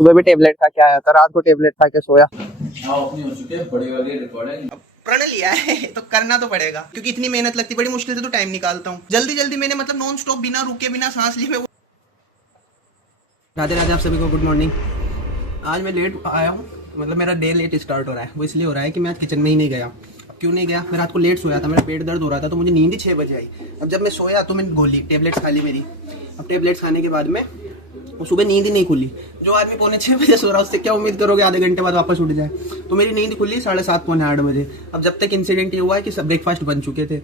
सुबह भी टेबलेट खा के आया था, रात को टेबलेट खा के सोया। अपनी हो चुकी है बड़ी वाली रिकॉर्डिंग। प्रण लिया है तो करना तो पड़ेगा, क्योंकि इतनी मेहनत लगती, बड़ी मुश्किल से तो टाइम निकालता हूँ। जल्दी जल्दी मैंने मतलब नॉन स्टॉप बिना रुके बिना सांस लिए मैं राधे राधे आप सभी को गुड मॉर्निंग। आज मैं लेट आया हूँ, मतलब मेरा डे लेट स्टार्ट हो रहा है। वो इसलिए हो रहा है कि मैं आज किचन में ही नहीं गया। अब क्यों नहीं गया, मैं रात को लेट सोया था, मेरा पेट दर्द हो रहा था, तो मुझे नींद ही 6 बजे आई। अब जब मैं सोया तो मैंने गोली टेबलेट्स खा ली मेरी। अब टेबलेट्स खाने के बाद में वो सुबह नींद ही नहीं खुली। जो आदमी पौने 6 बजे सो रहा है उससे क्या उम्मीद करोगे आधे घंटे बाद वापस उठ जाए। तो मेरी नींद खुली 7:30 पौने 8 बजे। अब जब तक इंसिडेंट ये हुआ है कि सब ब्रेकफास्ट बन चुके थे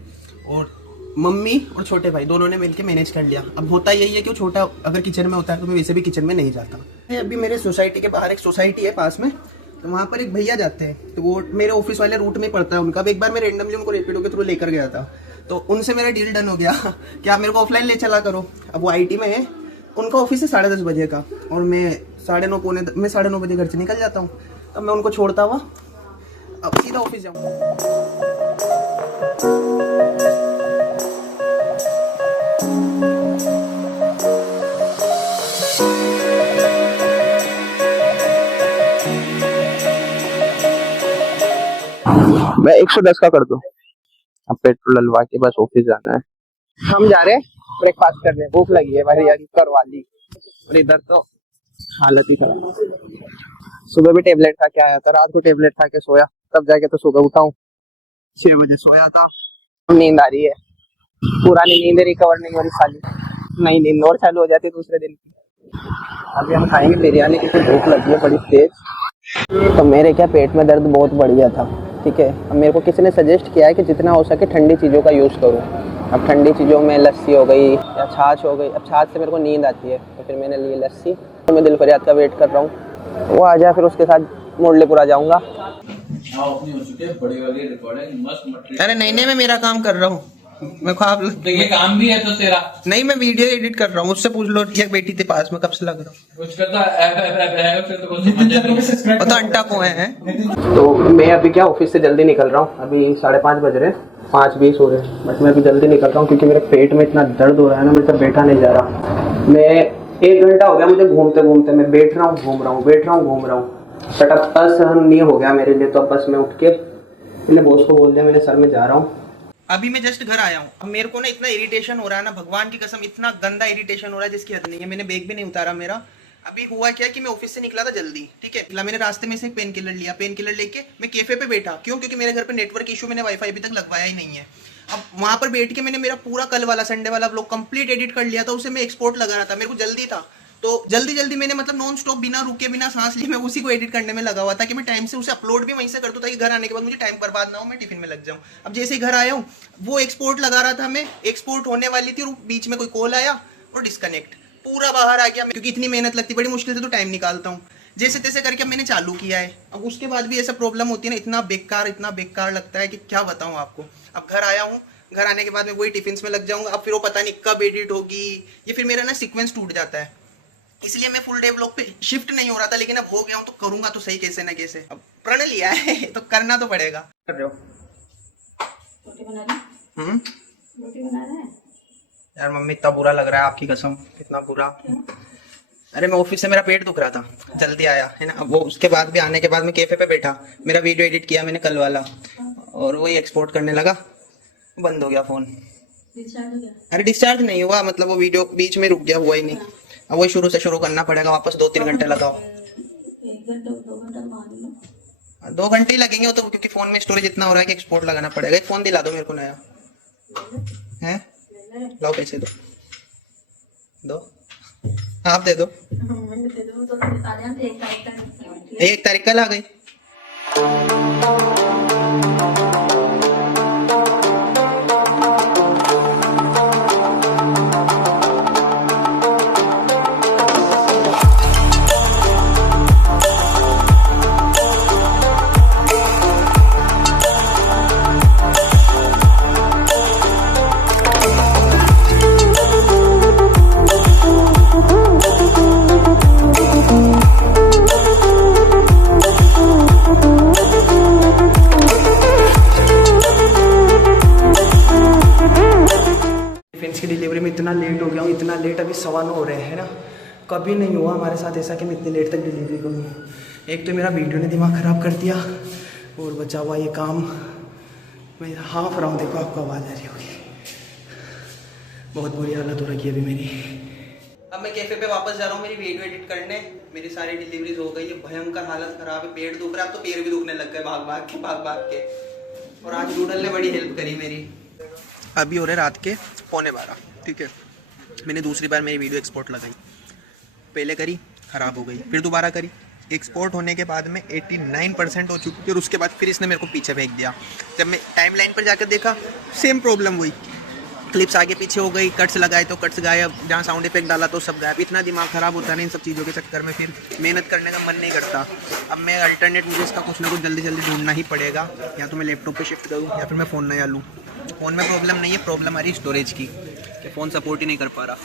और मम्मी और छोटे भाई दोनों ने मिलकर मैनेज कर लिया। अब होता यही है कि छोटा अगर किचन में होता है तो मैं वैसे भी किचन में नहीं जाता। अभी मेरे सोसाइटी के बाहर एक सोसाइटी है पास में, तो वहाँ पर एक भैया जाते हैं, तो वो मेरे ऑफिस वाले रूट में पड़ता है उनका। अब एक बार मैं रेंडमली उनको रैपिडो के थ्रू लेकर गया था, तो उनसे मेरा डील डन हो गया कि आप मेरे को ऑफलाइन ले चला करो। अब वो IT में है, उनका ऑफिस है 10:30 बजे का, और मैं 9:30 बजे घर से निकल जाता हूँ। तब मैं उनको छोड़ता हुआ अब सीधा ऑफिस जाऊँगा। मैं 110 का कर दूं। अब पेट्रोल डलवा के बस ऑफिस जाना है। हम जा रहे हैं ब्रेकफास्ट करने, भूख लगी है भाई यार, करवा ली। और इधर तो हालत ही खराब। सुबह भी टेबलेट खा के आया था, रात को टेबलेट खा के सोया, तब जाके तो सुबह उठा हूँ। 6 बजे सोया था। नींद आ रही है, पुरानी नींद रिकवर नहीं हो रही, साली नई नींद और चालू हो जाती दूसरे दिन की। अभी हम खाएंगे बिरयानी क्योंकि भूख लगी है बड़ी तेज। तो मेरे क्या पेट में दर्द बहुत बढ़ गया था, ठीक है। अब मेरे को किसी ने सजेस्ट किया है कि जितना हो सके ठंडी चीज़ों का यूज़ करूँ। अब ठंडी चीज़ों में लस्सी हो गई या छाछ हो गई। अब छाछ से मेरे को नींद आती है, तो फिर मैंने ली लस्सी। तो मैं दिल फरियाद का वेट कर रहा हूँ, वो आ जाए फिर उसके साथ मुरलीपुरा जाऊँगा। अपनी हो चुकी है बड़ी वाली रिकॉर्डिंग, मस्त मटेरियल। अरे नहीं नहीं, मैं मेरा काम कर रहा हूँ, मैं ख्वाब तो ये काम भी है तो तेरा नहीं, मैं वीडियो एडिट कर रहा हूँ। उससे पूछ लो, एक बेटी थी पास में, कब से लग रहा हूँ। कुछ करता है फिर तो कुछ तो अंटा को है। तो मैं अभी क्या ऑफिस से जल्दी निकल रहा हूँ। अभी 5:30 बज रहे हैं, 5:20 हो रहे हैं, बट मैं अभी जल्दी निकल रहा हूँ क्योंकि मेरे पेट में इतना दर्द हो रहा है ना, मेरे से बैठा नहीं जा रहा। मैं 1 घंटा हो गया मुझे घूमते घूमते, मैं बैठ रहा हूँ घूम रहा हूँ, बैठ रहा हूँ घूम रहा हूँ। सेटअप असहन नहीं हो गया मेरे लिए। तो अब बस मैं उठ के मैंने बॉस को बोल दिया, मैंने सर में जा रहा हूँ। अभी मैं जस्ट घर आया हूँ। अब मेरे को ना इतना इरिटेशन हो रहा है ना, भगवान की कसम इतना गंदा इरिटेशन हो रहा है जिसकी हद नहीं है। मैंने बैग भी नहीं उतारा मेरा। अभी हुआ क्या कि मैं ऑफिस से निकला था जल्दी, ठीक है। मैंने रास्ते में से एक पेन किलर लिया, पेन किलर लेके मैं कैफे पे बैठा। क्यों? क्योंकि मेरे घर पे नेटवर्क इशू, मैंने वाईफाई अभी तक लगवाया ही नहीं है। अब वहां पर बैठ के मैंने मेरा पूरा कल वाला संडे वाला व्लॉग कंप्लीट एडिट कर लिया था, उसे मैं एक्सपोर्ट लगा रहा था, मेरे को जल्दी था। तो जल्दी जल्दी मैंने मतलब नॉन स्टॉप बिना रुके बिना सांस लिए मैं उसी को एडिट करने में लगा हुआ था कि मैं टाइम से उसे अपलोड भी वहीं से कर दूं ताकि घर आने के बाद मुझे टाइम बर्बाद ना हो, मैं टिफिन में लग जाऊं। अब जैसे ही घर आया हूं, वो एक्सपोर्ट लगा रहा था, मैं एक्सपोर्ट होने वाली थी और बीच में कोई कॉल आया और डिस्कनेक्ट, पूरा बाहर आ गया। क्योंकि इतनी मेहनत लगती, बड़ी मुश्किल से तो टाइम निकालता हूँ। जैसे तैसे करके मैंने चालू किया है। अब उसके बाद भी ऐसा प्रॉब्लम होती है ना, इतना बेकार लगता है कि क्या बताऊँ आपको। अब घर आया हूँ, घर आने के बाद में वही टिफिन में लग जाऊंगा। अब फिर वो पता नहीं कब एडिट होगी, ये फिर मेरा ना सीक्वेंस टूट जाता है। इसलिए मैं फुल डे व्लॉग पे शिफ्ट नहीं हो रहा था, लेकिन अब हो गया हूँ तो करूंगा तो सही कैसे ना कैसे। अब प्रण लिया है तो करना तो पड़ेगा। कर रहे हो? रोटी बना रही? रोटी बना रहे हैं? यार मम्मी इतना बुरा लग रहा है, आपकी कसम इतना बुरा। अरे मैं ऑफिस से मेरा पेट दुख रहा था, जल्दी आया है ना। अब वो उसके बाद भी आने के बाद मैं कैफे पे बैठा, मेरा वीडियो एडिट किया मैंने कल वाला, और वही एक्सपोर्ट करने लगा, बंद हो गया फोन। डिस्चार्ज हो गया? अरे डिस्चार्ज नहीं हुआ, मतलब वो वीडियो बीच में रुक गया, हुआ ही नहीं। अब वही शुरू से शुरू करना पड़ेगा, वापस 2-3 घंटे लगाओ। 1 घंटा 2 घंटा बाद में 2 घंटे ही लगेंगे वो तो, क्योंकि फोन में स्टोरेज इतना हो रहा है कि एक्सपोर्ट लगाना पड़ेगा। एक फोन दिला दो मेरे को नया, हैं? लाओ पैसे दो आप दे दो। मैंने दे दो तो आ जाते 1 तारीख तक। 1 तारीख कल आ गई। डिलीवरी में इतना लेट हो गया हूँ, इतना लेट, अभी 9:15 हो रहे हैं ना। कभी नहीं हुआ हमारे साथ ऐसा कि मैं इतनी लेट तक डिलीवरी करूँ। एक तो मेरा वीडियो ने दिमाग ख़राब कर दिया और बचा हुआ ये काम। मैं हाँफ रहा हूँ, देखो आपको आवाज़ आ रही होगी। बहुत बुरी हालत हो रखी है अभी मेरी। अब मैं कैफ़े पे वापस जा रहा हूँ मेरी वीडियो एडिट करने। मेरी सारी डिलीवरीज हो गई है, भयंकर हालत ख़राब है, पेट दुख रहा है, अब तो पैर भी दुखने लग गए भाग भाग के। और आज नूडल ने बड़ी हेल्प करी मेरी। अभी हो रहे रात के 11:15, ठीक है। मैंने दूसरी बार मेरी वीडियो एक्सपोर्ट लगाई, पहले करी ख़राब हो गई, फिर दोबारा करी। एक्सपोर्ट होने के बाद में 89% हो चुकी थी और उसके बाद फिर इसने मेरे को पीछे फेंक दिया। जब मैं टाइमलाइन पर जाकर देखा सेम प्रॉब्लम हुई, क्लिप्स आगे पीछे हो गई, कट्स लगाए तो कट्स गायब, जहाँ साउंड इफेक्ट डाला तो सब गायब। इतना दिमाग ख़राब होता है ना इन सब चीज़ों के चक्कर में, फिर मेहनत करने का मन नहीं करता। अब मैं अल्टरनेट, मुझे इसका कुछ ना कुछ जल्दी जल्दी ढूंढना ही पड़ेगा। या तो मैं लैपटॉप पे शिफ्ट करूँ या फिर मैं फ़ोन नया लूँ। फ़ोन में प्रॉब्लम नहीं है, प्रॉब्लम आ रही है स्टोरेज की, कि फ़ोन सपोर्ट ही नहीं कर पा रहा।